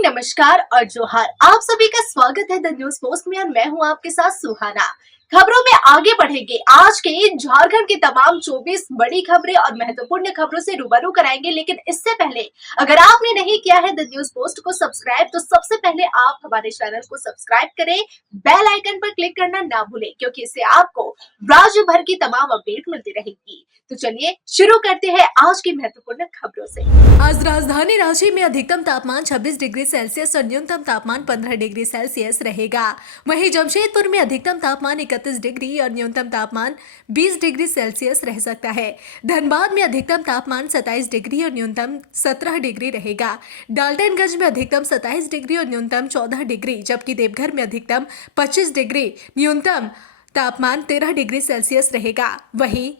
Morning, नमस्कार और जोहार। आप सभी का स्वागत है द न्यूज पोस्ट में और मैं हूं आपके साथ सुहाना। खबरों में आगे बढ़ेंगे। आज के झारखंड की तमाम 24 बड़ी खबरें और महत्वपूर्ण खबरों से रूबरू कराएंगे, लेकिन इससे पहले अगर आपने नहीं किया है द न्यूज पोस्ट को सब्सक्राइब, तो सबसे पहले आप हमारे चैनल को सब्सक्राइब करें, बेल आइकन पर क्लिक करना ना भूलें, क्योंकि इससे आपको राज्य भर की तमाम अपडेट मिलती रहेगी। तो चलिए शुरू करते हैं आज की महत्वपूर्ण खबरों से। आज राजधानी रांची में अधिकतम तापमान 26 डिग्री सेल्सियस और न्यूनतम तापमान 15 डिग्री सेल्सियस रहेगा। वहीं जमशेदपुर में अधिकतम तापमान 31 डिग्री और न्यूनतम तापमान 20 डिग्री सेल्सियस रह सकता है। धनबाद में अधिकतम तापमान 27 डिग्री और न्यूनतम 17 डिग्री रहेगा। डाल्टनगंज में अधिकतम 27 डिग्री और न्यूनतम 14 डिग्री, जबकि देवघर में अधिकतम 25 डिग्री, न्यूनतम तापमान 13 डिग्री सेल्सियस रहेगा। वहीं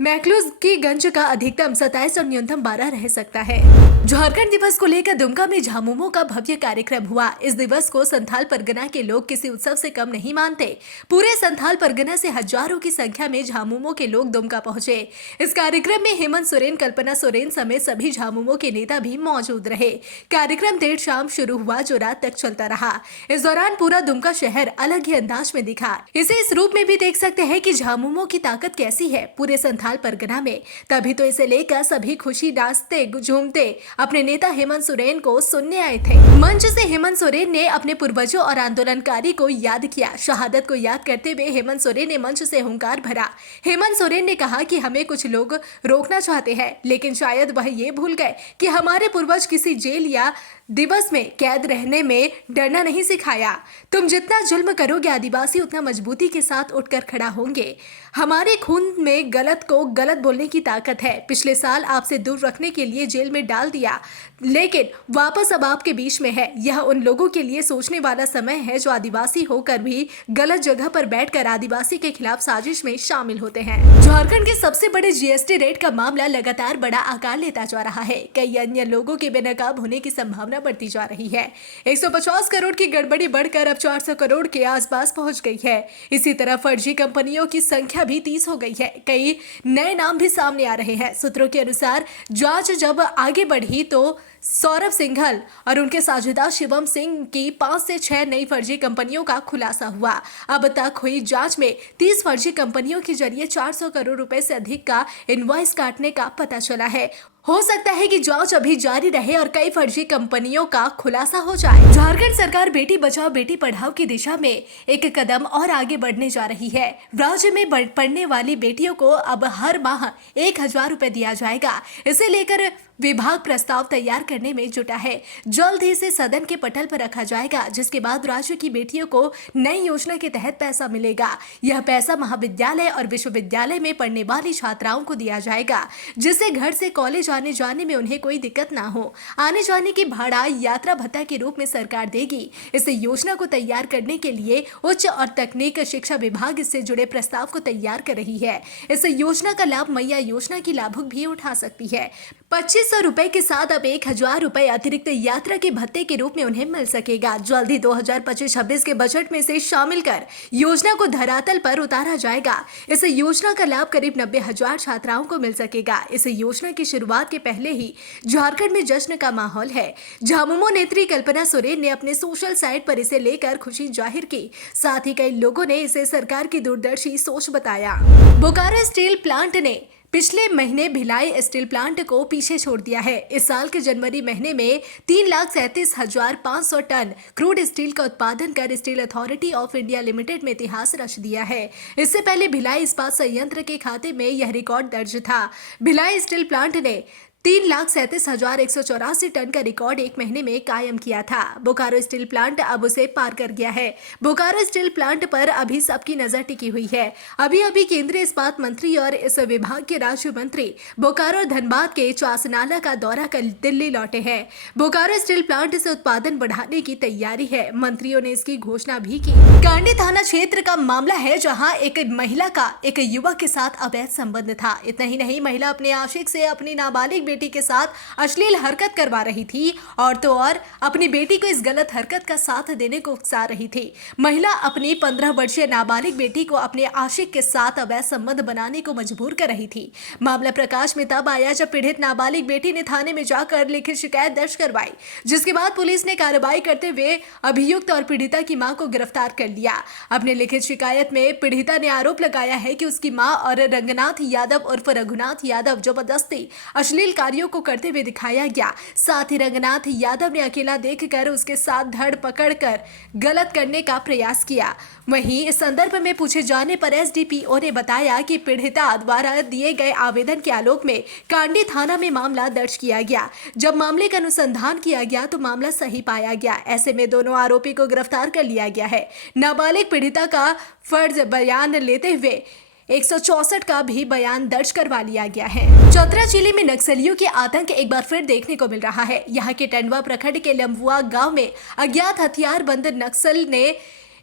मैक्लूज की गंज का अधिकतम 27 और न्यूनतम 12 रह सकता है। झारखंड दिवस को लेकर दुमका में झामुमो का भव्य कार्यक्रम हुआ। इस दिवस को संथाल परगना के लोग किसी उत्सव से कम नहीं मानते। पूरे संथाल परगना से हजारों की संख्या में झामुमो के लोग दुमका पहुंचे। इस कार्यक्रम में हेमंत सोरेन, कल्पना सोरेन समेत सभी झामुमो के नेता भी मौजूद रहे। कार्यक्रम देर शाम शुरू हुआ, जो रात तक चलता रहा। इस दौरान पूरा दुमका शहर अलग ही अंदाज में दिखा। इसे इस रूप में भी देख सकते हैं कि झामुमो की ताकत कैसी है पूरे संथाल परगना में। तभी तो इसे लेकर सभी खुशी नाचते झूमते अपने नेता हेमंत सोरेन को सुनने आए थे। मंच से हेमंत सोरेन ने अपने पूर्वजों और आंदोलनकारी को याद किया। शहादत को याद करते हुए हेमंत सोरेन ने मंच से हुंकार भरा। हेमंत सोरेन ने कहा कि हमें कुछ लोग रोकना चाहते हैं, लेकिन शायद वह ये भूल गए कि हमारे पूर्वज किसी जेल या दिवस में कैद रहने में डरना नहीं सिखाया। तुम जितना जुल्म करोगे, आदिवासी उतना मजबूती के साथ उठकर खड़ा होंगे। हमारे खून में गलत को गलत बोलने की ताकत है। पिछले साल आपसे दूर रखने के लिए जेल में डाल दिया, लेकिन वापस अब आपके बीच में है। यह उन लोगों के लिए सोचने वाला समय है जो आदिवासी होकर भी गलत जगह पर बैठकर आदिवासी के खिलाफ साजिश में शामिल होते हैं। झारखंड के सबसे बड़े जीएसटी रेट का मामला लगातार बड़ा आकार लेता जा रहा है। कई अन्य लोगों के बेनकाब होने की संभावना बढ़ती जा रही है। 150 करोड़ की गड़बड़ी बढ़कर अब 400 करोड़ के आसपास पहुंच गई है। इसी तरह फर्जी कंपनियों की संख्या भी 30 हो गई है। कई नए नाम भी सामने आ रहे हैं। सूत्रों के अनुसार जांच जब आगे बढ़ी तो सौरभ सिंघल और उनके साझेदार शिवम सिंह की 5 से 6 नई फर्जी कंपनियों का खुलासा हुआ। अब तक हुई जांच में 30 फर्जी कंपनियों के जरिए 400 करोड़ रुपए से अधिक का इनवॉइस काटने का पता चला है। हो सकता है कि जांच अभी जारी रहे और कई फर्जी कंपनियों का खुलासा हो जाए। झारखंड सरकार बेटी बचाओ बेटी पढ़ाओ की दिशा में एक कदम और आगे बढ़ने जा रही है। राज्य में पढ़ने वाली बेटियों को अब हर माह 1000 रुपए दिया जाएगा। इसे लेकर विभाग प्रस्ताव तैयार करने में जुटा है। जल्द ही इसे सदन के पटल पर रखा जाएगा, जिसके बाद राज्य की बेटियों को नई योजना के तहत पैसा मिलेगा। यह पैसा महाविद्यालय और विश्वविद्यालय में पढ़ने वाली छात्राओं को दिया जाएगा, जिससे घर से कॉलेज आने जाने में उन्हें कोई दिक्कत ना हो। आने जाने की भाड़ा यात्रा भत्ता के रूप में सरकार देगी। इस योजना को तैयार करने के लिए उच्च और तकनीक शिक्षा विभाग इससे जुड़े प्रस्ताव को तैयार कर रही है। इस योजना का लाभ मैया योजना की लाभुक भी उठा सकती है। 2500 रुपए के साथ अब 1000 रुपए अतिरिक्त यात्रा के भत्ते के रूप में उन्हें मिल सकेगा। जल्द ही 2025-26 के बजट में से शामिल कर योजना को धरातल पर उतारा जाएगा। इस योजना का लाभ करीब 90,000 छात्राओं को मिल सकेगा। इस योजना की शुरुआत के पहले ही झारखंड में जश्न का माहौल है। झामुमो नेत्री कल्पना सोरेन ने अपने सोशल साइट पर इसे लेकर खुशी जाहिर की। साथ ही कई लोगों ने इसे सरकार की दूरदर्शी सोच बताया। बोकारो स्टील प्लांट ने पिछले महीने भिलाई स्टील प्लांट को पीछे छोड़ दिया है। इस साल के जनवरी महीने में 3,37,500 टन क्रूड स्टील का उत्पादन कर steel authority of India limited में इतिहास रच दिया है। इससे पहले भिलाई इस्पात संयंत्र के खाते में यह रिकॉर्ड दर्ज था। भिलाई स्टील प्लांट ने 3,37,184 टन का रिकॉर्ड एक महीने में कायम किया था। बोकारो स्टील प्लांट अब उसे पार कर गया है। बोकारो स्टील प्लांट पर अभी सबकी नजर टिकी हुई है। अभी केंद्रीय इस्पात मंत्री और इस विभाग के राज्य मंत्री बोकारो और धनबाद के चासनाला का दौरा कर दिल्ली लौटे हैं। बोकारो स्टील प्लांट से उत्पादन बढ़ाने की तैयारी है। मंत्रियों ने इसकी घोषणा भी की। कांडी थाना क्षेत्र का मामला है, जहां एक महिला का एक युवक के साथ अवैध संबंध था। इतना ही नहीं, महिला अपने आशिक से अपनी नाबालिग बेटी के साथ अश्लील हरकत करवा रही थी और तो और अपनी बेटी को इस गलत हरकत का साथ देने को उकसा रही थी। महिला अपनी 15 वर्षीय नाबालिग बेटी को अपने आशिक के साथ अवैध संबंध बनाने को मजबूर कर रही थी। मामला प्रकाश में तब आया जब पीड़ित नाबालिग बेटी ने थाने में जाकर लिखित शिकायत दर्ज करवाई, जिसके बाद पुलिस ने कार्रवाई करते हुए अभियुक्त और पीड़िता की मां को गिरफ्तार कर लिया। अपने लिखित शिकायत में पीड़िता ने आरोप लगाया है कि उसकी मां और रंगनाथ यादव उर्फ रघुनाथ यादव जबरदस्ती अश्लील कार्यों को करते हुए दिखाया गया। साथ ही रंगनाथ यादव ने अकेला देखकर उसके साथ धड़ पकड़ कर गलत करने का प्रयास किया। वहीं इस संदर्भ में पूछे जाने पर एसडीपीओ ने बताया कि पीड़िता द्वारा दिए गए आवेदन के आलोक में कांडी थाना में मामला दर्ज किया गया। जब मामले का अनुसंधान किया गया तो मामला सही पाया गया। ऐसे में दोनों आरोपी को गिरफ्तार कर लिया गया है। नाबालिग पीड़िता का फर्ज बयान लेते हुए 164 का भी बयान दर्ज करवा लिया गया है। चतरा जिले में नक्सलियों के आतंक एक बार फिर देखने को मिल रहा है। यहाँ के टंडवा प्रखंड के लंबुआ गांव में अज्ञात हथियारबंद नक्सल ने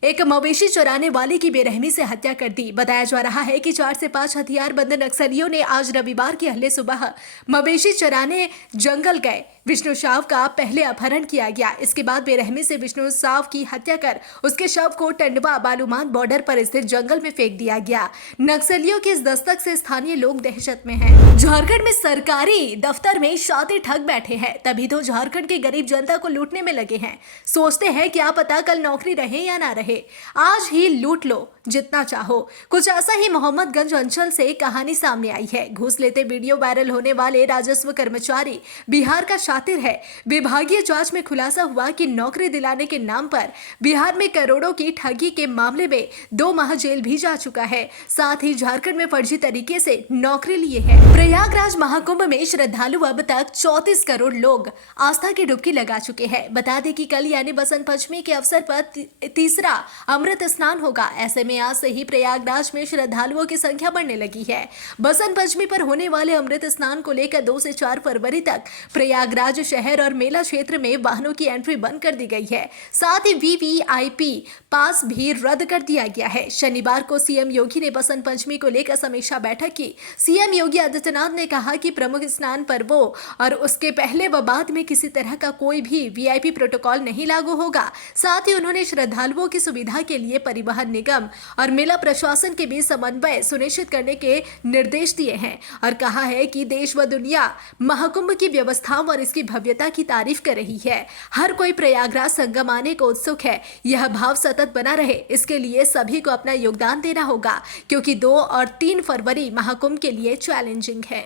एक मवेशी चुराने वाले की बेरहमी से हत्या कर दी। बताया जा रहा है कि 4 से 5 हथियारबंद नक्सलियों ने आज रविवार की अहले सुबह मवेशी चराने जंगल गए। विष्णु साव का पहले अपहरण किया गया। इसके बाद बेरहमी से विष्णु साव की हत्या कर उसके शव को टंडवा बालूमाथ बॉर्डर पर स्थित जंगल में फेंक दिया गया। नक्सलियों की इस दस्तक से स्थानीय लोग दहशत में हैं। झारखंड में सरकारी दफ्तर में शातिर ठग बैठे हैं, तभी तो झारखंड की गरीब जनता को लूटने में लगे हैं। सोचते हैं क्या पता कल नौकरी रहे या ना रहे, आज ही लूट लो जितना चाहो। कुछ ऐसा ही मोहम्मदगंज अंचल से कहानी सामने आई है। घूस लेते वीडियो वायरल होने वाले राजस्व कर्मचारी बिहार का शातिर है। विभागीय जांच में खुलासा हुआ कि नौकरी दिलाने के नाम पर बिहार में करोड़ों की ठगी के मामले में 2 माह जेल भी जा चुका है। साथ ही झारखंड में फर्जी तरीके से नौकरी लिए है। प्रयागराज महाकुंभ में श्रद्धालु अब तक 34 करोड़ लोग आस्था की डुबकी लगा चुके हैं। बता दें कि कल यानी बसंत पंचमी के अवसर पर तीसरा अमृत स्नान होगा। ऐसे में आज से ही प्रयागराज में श्रद्धालुओं की संख्या बढ़ने लगी है। बसंत पंचमी पर होने वाले अमृत स्नान को लेकर 2 से 4 फरवरी तक प्रयागराज शहर और मेला क्षेत्र में वाहनों की एंट्री बंद कर दी गई है। साथ ही वीवीआईपी पास भी रद्द कर दिया गया है। शनिवार को सीएम योगी ने बसंत पंचमी को लेकर समीक्षा बैठक की। सीएम योगी आदित्यनाथ ने कहा कि प्रमुख स्नान पर्वों और उसके पहले व बाद में किसी तरह का कोई भी वीआईपी प्रोटोकॉल नहीं लागू होगा। साथ ही उन्होंने श्रद्धालुओं की सुविधा के लिए परिवहन निगम और मेला प्रशासन के बीच समन्वय सुनिश्चित करने के निर्देश दिए हैं और कहा है कि देश व दुनिया महाकुंभ की व्यवस्थाओं और इसकी भव्यता की तारीफ कर रही है। हर कोई प्रयागराज संगम आने को उत्सुक है। यह भाव सतत बना रहे, इसके लिए सभी को अपना योगदान देना होगा, क्योंकि 2 और 3 फरवरी महाकुंभ के लिए चैलेंजिंग है।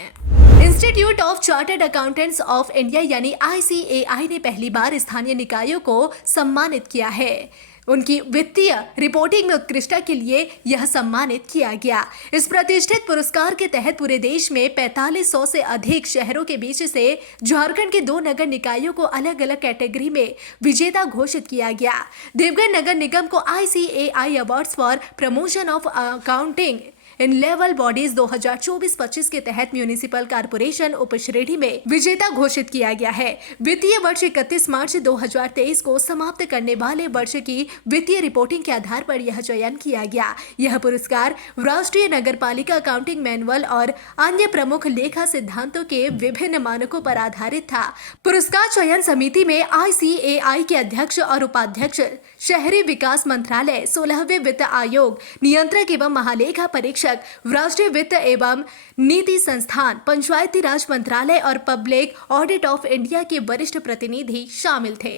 Institute of chartered accountants of India यानी ICAI ने पहली बार स्थानीय निकायों को सम्मानित किया है। उनकी वित्तीय रिपोर्टिंग में उत्कृष्टता के लिए यह सम्मानित किया गया। इस प्रतिष्ठित पुरस्कार के तहत पूरे देश में 4500 से अधिक शहरों के बीच से झारखंड के 2 नगर निकायों को अलग अलग कैटेगरी में विजेता घोषित किया गया। देवघर नगर निगम को ICAI awards for promotion of accounting in level bodies 2024-25 के तहत म्यूनिसिपल कारपोरेशन उपश्रेणी में विजेता घोषित किया गया है। वित्तीय वर्ष 31 मार्च 2023 को समाप्त करने वाले वर्ष की वित्तीय रिपोर्टिंग के आधार पर यह चयन किया गया। यह पुरस्कार राष्ट्रीय नगरपालिका अकाउंटिंग मैनुअल और अन्य प्रमुख लेखा सिद्धांतों के विभिन्न मानकों पर आधारित था। पुरस्कार चयन समिति में ICAI के अध्यक्ष और उपाध्यक्ष, शहरी विकास मंत्रालय, 16वें वित्त आयोग, नियंत्रक एवं महालेखा परीक्षक, राष्ट्रीय वित्त एवं नीति संस्थान, पंचायती राज मंत्रालय और पब्लिक ऑडिट ऑफ इंडिया के वरिष्ठ प्रतिनिधि शामिल थे।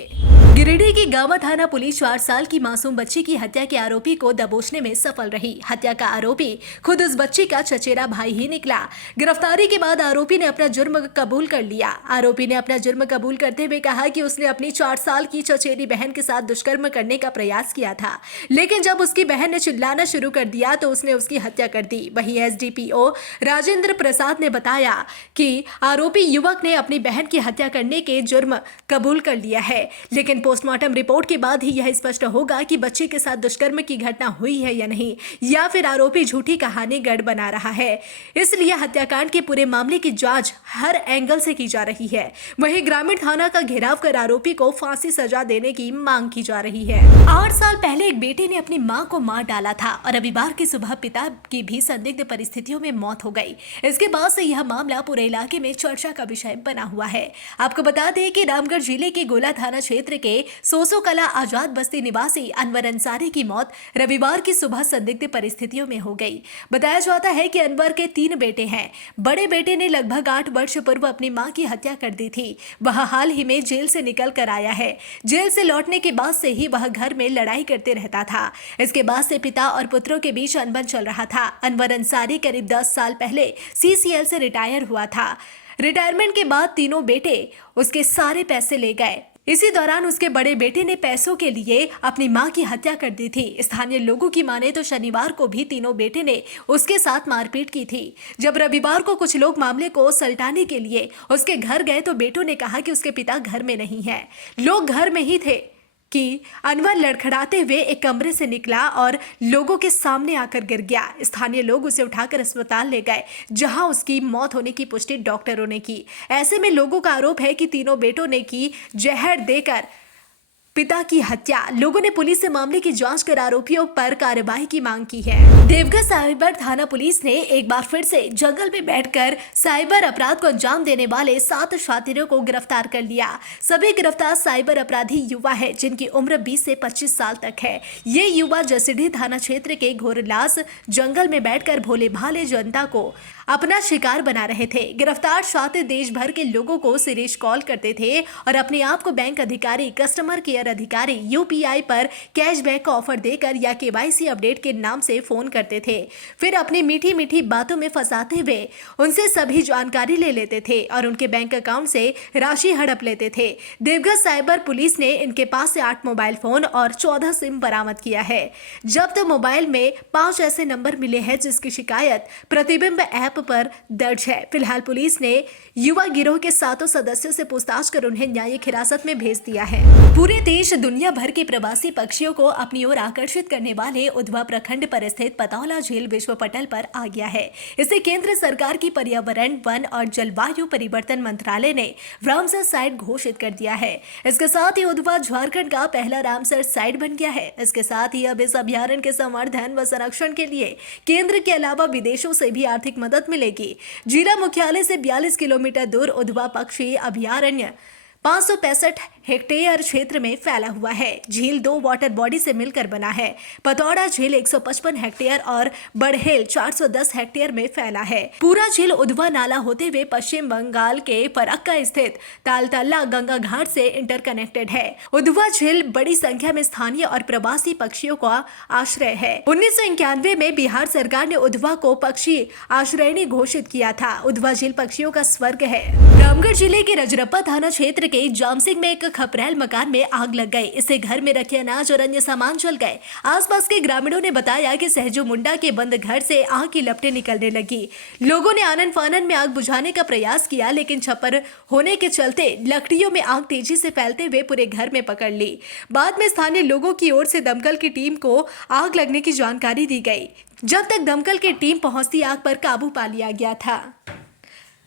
गिरिडीह की गावा थाना पुलिस 4 साल की मासूम बच्ची की हत्या के आरोपी को दबोचने में सफल रही। हत्या का आरोपी खुद उस बच्ची का चचेरा भाई ही निकला। गिरफ्तारी के बाद आरोपी ने अपना जुर्म कबूल कर लिया। आरोपी ने अपना जुर्म कबूल करते हुए कहा कि उसने अपनी 4 साल की चचेरी बहन के साथ दुष्कर्म करने का प्रयास किया था, लेकिन जब उसकी बहन ने चिल्लाना शुरू कर दिया तो उसने उसकी हत्या कर दी। वहीं SDPO राजेंद्र प्रसाद ने बताया कि आरोपी युवक ने अपनी बहन की हत्या करने के जुर्म कबूल कर लिया है, लेकिन पोस्टमार्टम रिपोर्ट के बाद ही यह स्पष्ट होगा कि बच्चे के साथ दुष्कर्म की घटना हुई है या नहीं, या फिर आरोपी झूठी कहानी गढ़ बना रहा है। इसलिए हत्याकांड के पूरे मामले की जांच हर एंगल से की जा रही है। वहीं ग्रामीण थाना का घेराव कर आरोपी को फांसी सजा देने की मांग की जा रही है। 8 साल पहले एक बेटे ने अपनी मां को मार डाला था और रविवार की सुबह पिता की भी संदिग्ध परिस्थितियों में मौत हो गई। इसके बाद से यह मामला पूरे इलाके में चर्चा का विषय बना हुआ है। आपको बता दें कि रामगढ़ जिले के गोला थाना क्षेत्र के सोसो कला आजाद बस्ती निवासी अनवर अंसारी की मौत रविवार की सुबह संदिग्ध परिस्थितियों में हो गई। बताया जाता है कि अनवर के 3 बेटे हैं। बड़े बेटे ने लगभग 8 वर्ष पूर्व अपनी मां की हत्या कर दी थी। वह हाल ही में जेल से निकल कर आया है। जेल से लौटने के बाद से ही वह घर में लड़ाई करते रहता था। इसके बाद से पिता और पुत्रों के बीच अनबन चल रहा था। अनवर अंसारी करीब 10 साल पहले सीसीएल से रिटायर हुआ था। रिटायरमेंट के बाद तीनों बेटे उसके सारे पैसे ले गए। इसी दौरान उसके बड़े बेटे ने पैसों के लिए अपनी मां की हत्या कर दी थी। स्थानीय लोगों की माने तो शनिवार को भी तीनों बेटे ने उसके साथ मारपीट की थी। जब रविवार को कुछ लोग मामले को सलटाने के लिए उसके घर गए तो बेटों ने कहा कि उसके पिता घर में नहीं है। लोग घर में ही थे कि अनवर लड़खड़ाते हुए एक कमरे से निकला और लोगों के सामने आकर गिर गया। स्थानीय लोग उसे उठाकर अस्पताल ले गए, जहां उसकी मौत होने की पुष्टि डॉक्टरों ने की। ऐसे में लोगों का आरोप है कि तीनों बेटों ने की जहर देकर पिता की हत्या। लोगों ने पुलिस से मामले की जांच कर आरोपियों पर कार्रवाई की मांग की है। देवघर साइबर थाना पुलिस ने एक बार फिर से जंगल में बैठकर साइबर अपराध को अंजाम देने वाले 7 शातिरों को गिरफ्तार कर लिया। सभी गिरफ्तार साइबर अपराधी युवा है, जिनकी उम्र 20 से 25 साल तक है। ये युवा जसीडीह थाना क्षेत्र के घोरलास जंगल में बैठकर भोले भाले जनता को अपना शिकार बना रहे थे। गिरफ्तार शातिर देश भर के लोगों को सीरीज कॉल करते थे और अपने आप को बैंक अधिकारी, कस्टमर केयर अधिकारी, यूपीआई पर कैशबैक का ऑफर देकर या केवाईसी अपडेट के नाम से फोन करते थे। फिर अपनी मीठी मीठी बातों में फंसाते हुए उनसे सभी जानकारी ले लेते थे और उनके बैंक अकाउंट से राशि हड़प लेते थे। देवघर साइबर पुलिस ने इनके पास से 8 मोबाइल फोन और 14 सिम बरामद किया है। जब्त मोबाइल में 5 ऐसे नंबर मिले हैं जिसकी शिकायत प्रतिबिंब ऐप पर दर्ज है। फिलहाल पुलिस ने युवा गिरोह के 7 सदस्यों से पूछताछ कर उन्हें न्यायिक हिरासत में भेज दिया है। पूरे देश दुनिया भर के प्रवासी पक्षियों को अपनी ओर आकर्षित करने वाले उधवा प्रखंड पर स्थित पतौला झील विश्व पटल पर आ गया है। इसे केंद्र सरकार की पर्यावरण, वन और जलवायु परिवर्तन मंत्रालय ने रामसर साइट घोषित कर दिया है। इसके साथ ही उधवा झारखंड का पहला रामसर साइट बन गया है। इसके साथ ही अब इस अभ्यारण्य के संवर्धन व संरक्षण के लिए केंद्र के अलावा विदेशों से भी आर्थिक मदद मिलेगी। जिला मुख्यालय से 42 किलोमीटर दूर उधवा पक्षी अभ्यारण्य 565 हेक्टेयर क्षेत्र में फैला हुआ है। झील 2 वाटर बॉडी से मिलकर बना है। पतौड़ा झील 155 हेक्टेयर और बड़हेल 410 हेक्टेयर में फैला है। पूरा झील उधवा नाला होते हुए पश्चिम बंगाल के फरक्का स्थित तालतल्ला गंगा घाट से इंटरकनेक्टेड है। उधवा झील बड़ी संख्या में स्थानीय और प्रवासी पक्षियों का आश्रय है। 1991 में बिहार सरकार ने उधवा को पक्षी आश्रयनी घोषित किया था। उधवा झील पक्षियों का स्वर्ग है। रामगढ़ जिले के रजरप्पा थाना क्षेत्र के जामसिंग में एक खपरेल मकान में आग लग गई। इससे घर में रखे अनाज और अन्य सामान जल गए। आसपास के ग्रामीणों ने बताया कि सहजू मुंडा के बंद घर से आग की लपटें निकलने लगी। लोगों ने आनन फानन में आग बुझाने का प्रयास किया, लेकिन छप्पर होने के चलते लकड़ियों में आग तेजी से फैलते हुए पूरे घर में पकड़ ली। बाद में स्थानीय लोगों की ओर से दमकल की टीम को आग लगने की जानकारी दी गई। जब तक दमकल की टीम पहुंचती, आग पर काबू पा लिया गया था।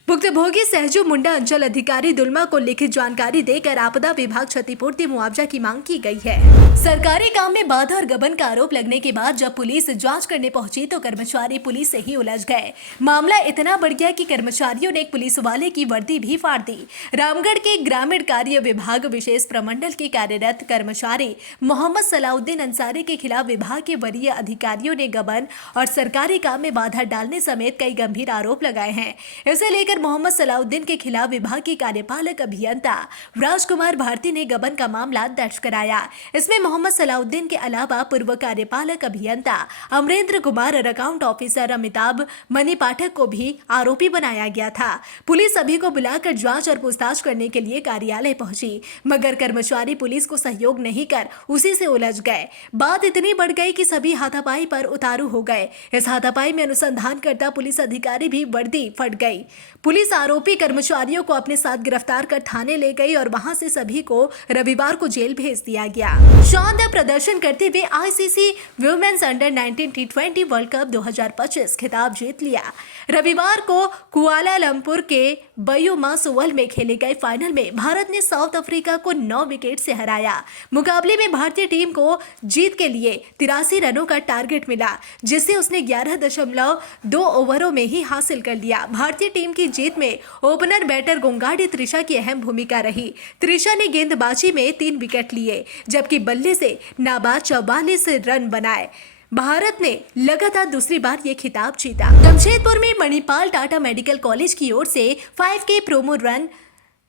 भुक्तभोगी सहजू मुंडा अंचल अधिकारी दुलमा को लिखित जानकारी देकर आपदा विभाग क्षतिपूर्ति मुआवजा की मांग की गई है। सरकारी काम में बाधा और गबन का आरोप लगने के बाद जब पुलिस जांच करने पहुंची तो कर्मचारी पुलिस से ही उलझ गए। मामला इतना बढ़ गया कि कर्मचारियों ने एक पुलिस वाले की वर्दी भी फाड़ दी। रामगढ़ के ग्रामीण कार्य विभाग विशेष प्रमंडल के कार्यरत कर्मचारी मोहम्मद सलाउद्दीन अंसारी के खिलाफ विभाग के वरीय अधिकारियों ने गबन और सरकारी काम में बाधा डालने समेत कई गंभीर आरोप लगाए हैं। इसे लेकर मोहम्मद सलाउद्दीन के खिलाफ विभाग के कार्यपालक अभियंता राजकुमार भारती ने गबन का मामला दर्ज कराया। इसमें मोहम्मद सलाउद्दीन के अलावा पूर्व कार्यपालक अभियंता अमरेंद्र कुमार और अकाउंट ऑफिसर अमिताभ मनी पाठक को भी आरोपी बनाया गया था। पुलिस सभी को बुलाकर जांच और पूछताछ करने के लिए कार्यालय पहुंची, मगर कर्मचारी पुलिस को सहयोग नहीं कर उसी से उलझ गए। बात इतनी बढ़ गई कि सभी हाथापाई पर उतारू हो गए। इस हाथापाई में अनुसंधान करता पुलिस अधिकारी भी वर्दी फट गई। पुलिस आरोपी कर्मचारियों को अपने साथ गिरफ्तार कर थाने ले गई और वहां से सभी को रविवार को जेल भेज दिया गया। शानदार प्रदर्शन करते हुए ICC women's under 19 T20 world cup 2025 खिताब जीत लिया। रविवार को कुआलालंपुर के बयूमास ओवल में खेले गए फाइनल में भारत ने साउथ अफ्रीका को 9 विकेट से हराया। मुकाबले में भारतीय टीम को जीत के लिए 83 रनों का टारगेट मिला, जिसे उसने 11.2 ओवरों में ही हासिल कर लिया। भारतीय टीम की जीत में ओपनर बैटर गोंगाडी त्रिशा की अहम भूमिका रही। त्रिशा ने गेंदबाजी में 3 विकेट लिए, जबकि बल्ले से नाबाद 44 रन बनाए। भारत ने लगातार दूसरी बार ये खिताब जीता। जमशेदपुर में मणिपाल टाटा मेडिकल कॉलेज की ओर से 5K promo run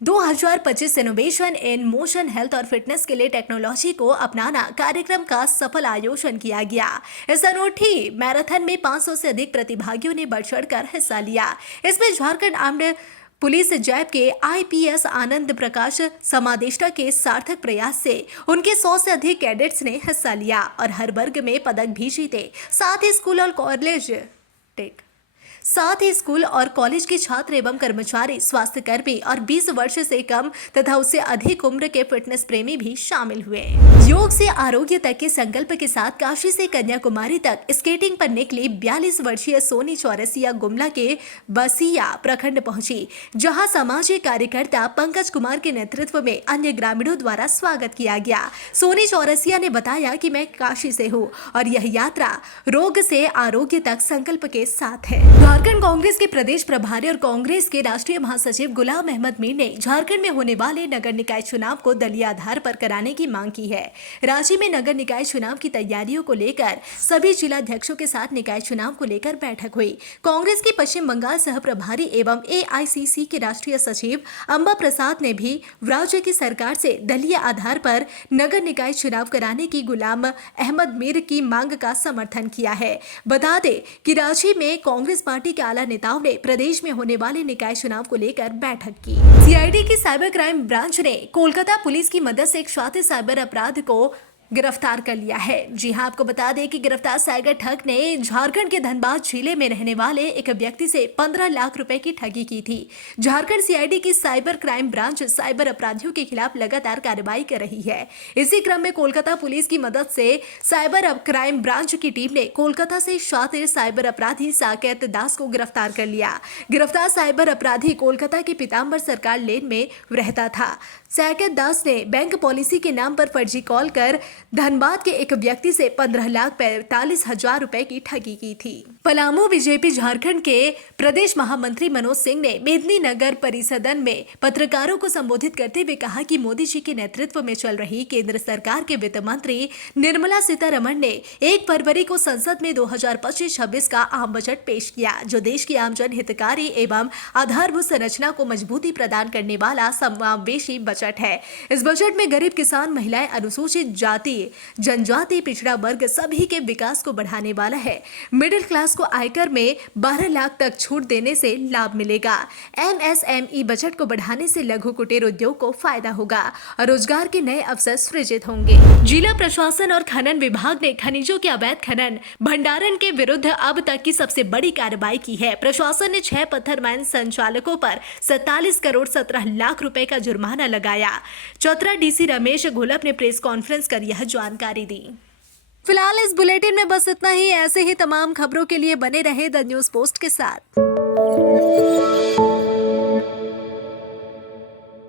2025 innovation in motion health और फिटनेस के लिए टेक्नोलॉजी को अपनाना कार्यक्रम का सफल आयोजन किया गया। इस अनूठी मैराथन में 500 से अधिक प्रतिभागियों ने बढ़ चढ़कर हिस्सा लिया। इसमें झारखंड आर्म्ड पुलिस जैप के IPS आनंद प्रकाश समादेष्टा के सार्थक प्रयास से उनके 100 से अधिक कैडेट्स ने हिस्सा लिया और हर वर्ग में पदक भी जीते। साथ ही स्कूल और कॉलेज के छात्र एवं कर्मचारी, स्वास्थ्य कर्मी और 20 वर्ष से कम तथा उससे अधिक उम्र के फिटनेस प्रेमी भी शामिल हुए। योग से आरोग्य तक के संकल्प के साथ काशी से कन्याकुमारी तक स्केटिंग पर निकली 42 वर्षीय सोनी चौरसिया गुमला के बसिया प्रखंड पहुंची, जहां सामाजिक कार्यकर्ता पंकज कुमार के नेतृत्व में अन्य ग्रामीणों द्वारा स्वागत किया गया। सोनी चौरसिया ने बताया कि मैं काशी से हूं और यह यात्रा रोग से आरोग्य तक संकल्प के साथ है। झारखंड कांग्रेस के प्रदेश प्रभारी और कांग्रेस के राष्ट्रीय महासचिव गुलाम अहमद मीर ने झारखंड में होने वाले नगर निकाय चुनाव को दलीय आधार पर कराने की मांग की है। रांची में नगर निकाय चुनाव की तैयारियों को लेकर सभी जिलाध्यक्षों के साथ निकाय चुनाव को लेकर बैठक हुई। कांग्रेस की पश्चिम बंगाल सह प्रभारी एवं AICC के राष्ट्रीय सचिव अंबा प्रसाद ने भी राज्य की सरकार से दलीय आधार पर नगर निकाय चुनाव कराने की गुलाम अहमद मीर की मांग का समर्थन किया है। बता दें कि रांची में कांग्रेस पार्टी के आला नेताओं ने प्रदेश में होने वाले निकाय चुनाव को लेकर बैठक की। CID की साइबर क्राइम ब्रांच ने कोलकाता पुलिस की मदद से एक शातिर साइबर अपराध को गिरफ्तार कर लिया है। जी हां, आपको बता दें कि गिरफ्तार साइबर ठग ने झारखंड के धनबाद जिले में रहने वाले एक व्यक्ति से 15 लाख रुपए की ठगी की थी। झारखंड CID की साइबर क्राइम ब्रांच साइबर अपराधियों के खिलाफ लगातार कार्रवाई कर रही है। इसी क्रम में कोलकाता पुलिस की मदद से साइबर क्राइम ब्रांच की टीम ने कोलकाता से शातिर साइबर अपराधी साकेत दास को गिरफ्तार कर लिया। गिरफ्तार साइबर अपराधी कोलकाता के पीताम्बर सरकार लेन में रहता था। साकेत दास ने बैंक पॉलिसी के नाम पर फर्जी कॉल कर धनबाद के एक व्यक्ति से 15,45,000 रुपए की ठगी की थी। पलामू बीजेपी झारखंड के प्रदेश महामंत्री मनोज सिंह ने मेदिनीनगर परिसदन में पत्रकारों को संबोधित करते हुए कहा कि मोदी जी के नेतृत्व में चल रही केंद्र सरकार के वित्त मंत्री निर्मला सीतारमण ने 1 फरवरी को संसद में 2025-26 का आम बजट पेश किया, जो देश की आमजन हितकारी एवं आधारभूत संरचना को मजबूती प्रदान करने वाला समावेशी बजट है। इस बजट में गरीब किसान, महिलाएं, अनुसूचित जाति, जनजाति, पिछड़ा वर्ग सभी के विकास को बढ़ाने वाला है। मिडिल क्लास को आयकर में 12 लाख तक छूट देने से लाभ मिलेगा। MSME बजट को बढ़ाने से लघु कुटीर उद्योग को फायदा होगा और रोजगार के नए अवसर सृजित होंगे। जिला प्रशासन और खनन विभाग ने खनिजों के अवैध खनन भंडारण के विरुद्ध अब तक की सबसे बड़ी कार्रवाई की है। प्रशासन ने 6 पत्थर माइन संचालकों पर 47 करोड़ 17 लाख रुपए का जुर्माना लगाया। चतरा DC रमेश घोलप ने प्रेस कॉन्फ्रेंस कर यह जानकारी दी। फिलहाल इस बुलेटिन में बस इतना ही। ऐसे ही तमाम खबरों के लिए बने रहे द न्यूज़ पोस्ट के साथ।